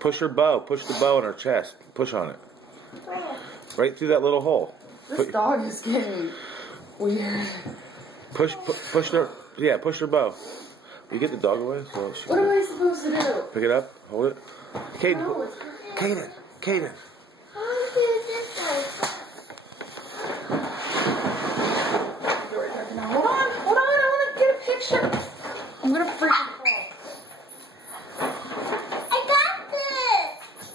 Push her bow. Push the bow in her chest. Push on it. Where? Right through that little hole. This dog is getting weird. Push her. Yeah, push her bow. You get the dog away. So What am I supposed to do? pick it up. Hold it. Caden. No, it's Caden. Caden. How do I do this one? Hold on, I want to get a picture. I'm gonna freaking fall. I got this!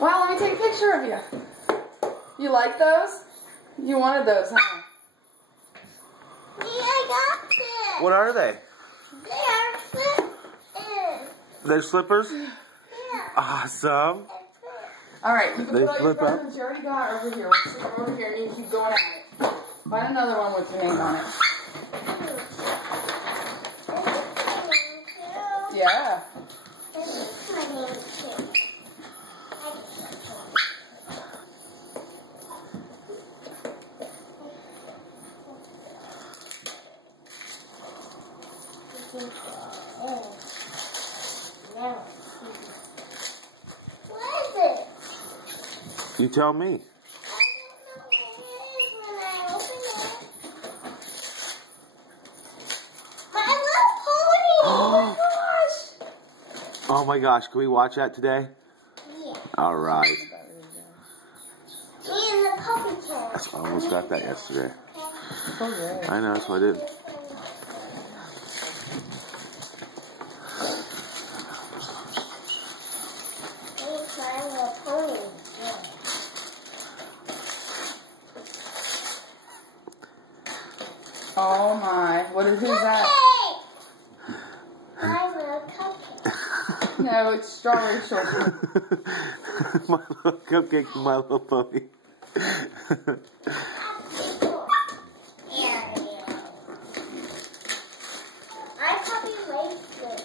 Wow, let me take a picture of you. You like those? You wanted those, huh? Yeah, I got this! What are they? They are slippers. They're slippers? Yeah. Awesome. Alright, you can They put all your flip up? presents you already got over here. Let's see over here and you keep going at it. Find another one with your name on it. Yeah. What is it? You tell me. I don't know what it is when I open it. My little pony! Oh. Gosh! Oh my gosh, can we watch that today? Yeah. Alright. Me and the puppy cat. I almost got that yesterday. So good. I know, that's what I did. It's my little pony. Oh my. Who's that? Cupcake! My little cupcake. No, it's strawberry shortcake. My little cupcake and My Little Pony. My puppy likes it.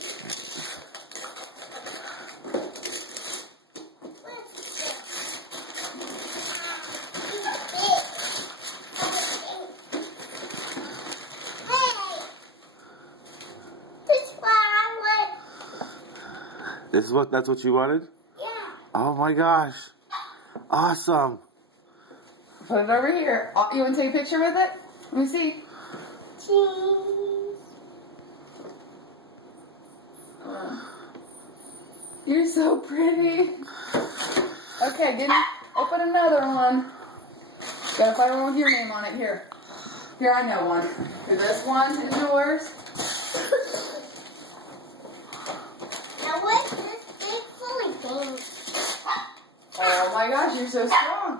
That's what you wanted? Yeah. Oh my gosh. Awesome. Put it over here. You want to take a picture with it? Let me see. Cheese. You're so pretty. Okay, open another one. Gotta find one with your name on it. Here. Here, I know one. Here, this one is yours. Now what's this big fully thing? Oh my gosh, you're so strong.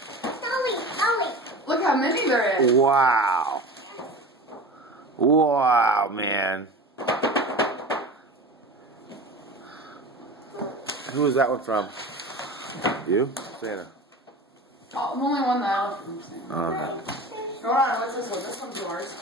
Dolly. Look how many there is. Wow. Wow, man. Who is that one from? You? Santa. Oh, only one now. Okay. Hold on, what's this one? This one's yours.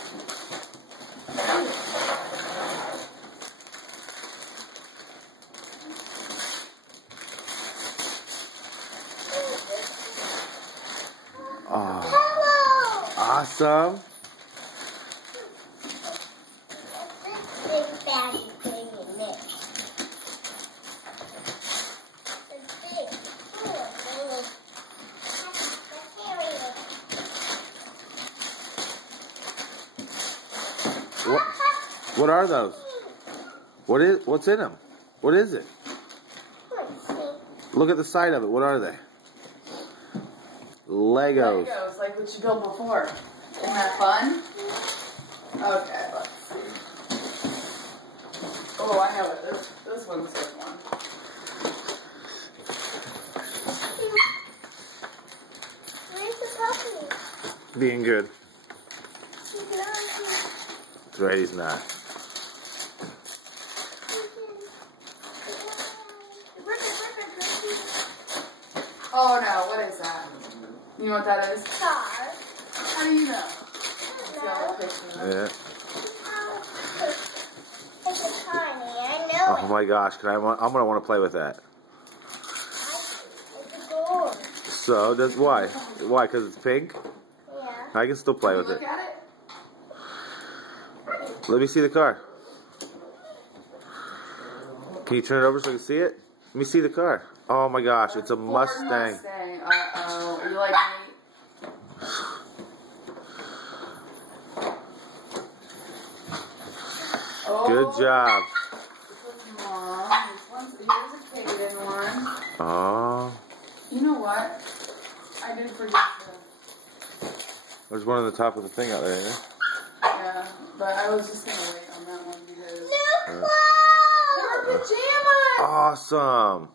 Oh, Hello. awesome. Big daddy baby Nick. What are those? What's in them? What is it? Look at the side of it. What are they? Legos. Legos, like what you built before. Isn't that fun? Okay, let's see. Oh, I have it. This one's this one. Where's the puppy? Being good. She's not here. That's right, he's not. Oh no, what is that? You know what that is? Car. How do you know? Let's go No. with a picture of it. Yeah. It's a tiny. I know Oh my gosh, I'm gonna want to play with that. It's a gold. So, why? Why? Because it's pink? Yeah. I can still play with Look it. at it. Let me see the car. Can you turn it over so I can see it? Let me see the car. Oh my gosh, it's a Ford Mustang. Uh-oh. Are you like me? Oh, Good job. This one's Mom. Here's a Kaden one. Oh, You know what? I did forget there's one on the top of the thing out there. Yeah? yeah, but I was just gonna wait on that one because New they're clothes! pajamas. Awesome.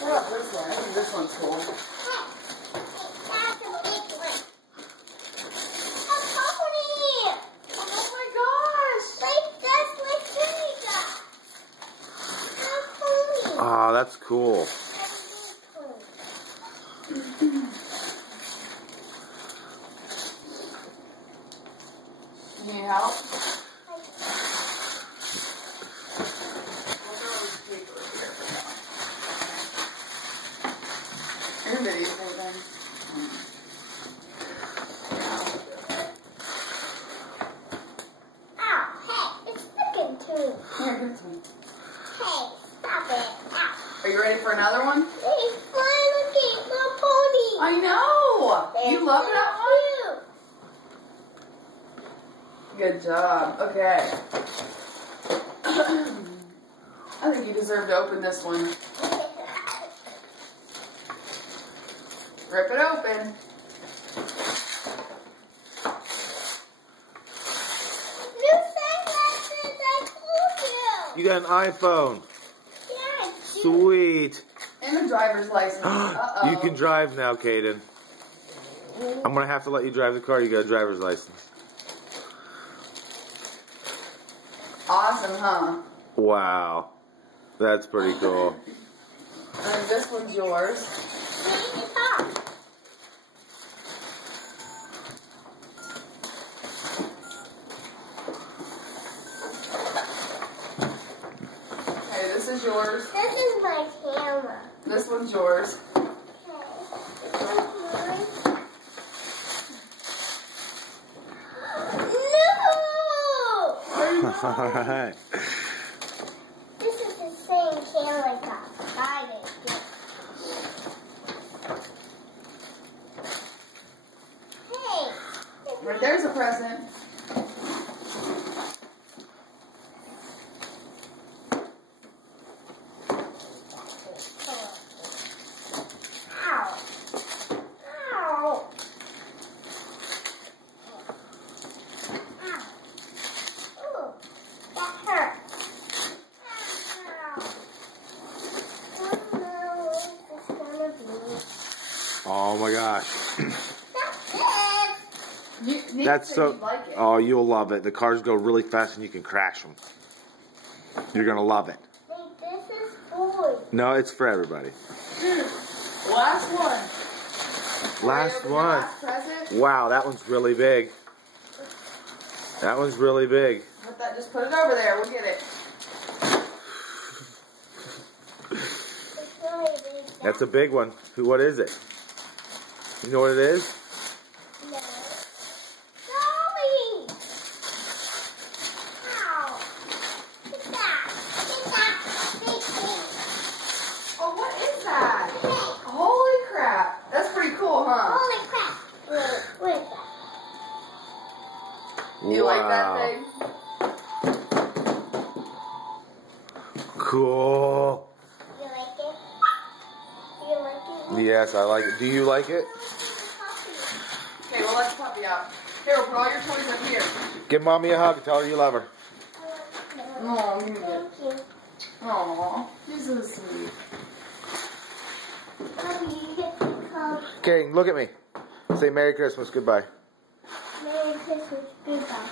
What about this one? I think this one's cool. That's a big one. A pony! Oh my gosh! Like that's like Seneca. A pony. Oh, that's cool. You need help? Everybody's open. Ow, hey, it's sticking to me. Here, give it to me. Hey, stop it. Ow. Are you ready for another one? Hey, finally get my pony. I know! You love that one? Good job. Okay. I think you deserve to open this one. Rip it open. New sunglasses, I told you. You got an iPhone. Yeah, Sweet. And the driver's license. Uh-oh. You can drive now, Kaden. I'm gonna have to let you drive the car. You got a driver's license. Awesome, huh? Wow, that's pretty cool. And this one's yours. Okay, this is yours. This is my camera. This one's yours. Okay. This one's mine. No! All right. This is the same camera I got it. Hey! Right there's a present. Ow! Ow! Ooh, that hurts. Ow! Oh no, what's this gonna be? Oh my gosh. Nick That's said so. you'd like it. Oh, you'll love it. The cars go really fast and you can crash them. You're gonna love it. Wait, this is boy. No, it's for everybody. Last one. Last Open the one. last present. Wow, that one's really big. That one's really big. Just put it over there. We'll get it. It's really big. That's a big one. What is it? You know what it is? No. Dolly! Ow! Get that! Get that! Get it! Oh, what is that? Holy crap. That's pretty cool, huh? Holy crap! What is that? You like that thing? Cool. You like it? You like it? Yes, I like it. Do you like it? Okay, well, let's puppy out. Here, we'll put all your toys up here. Give Mommy a hug and tell her you love her. Oh, you Thank you. Aw, you're so sweet. Mommy, you get to come. Okay, look at me. Say Merry Christmas. Goodbye. Merry Christmas. Goodbye.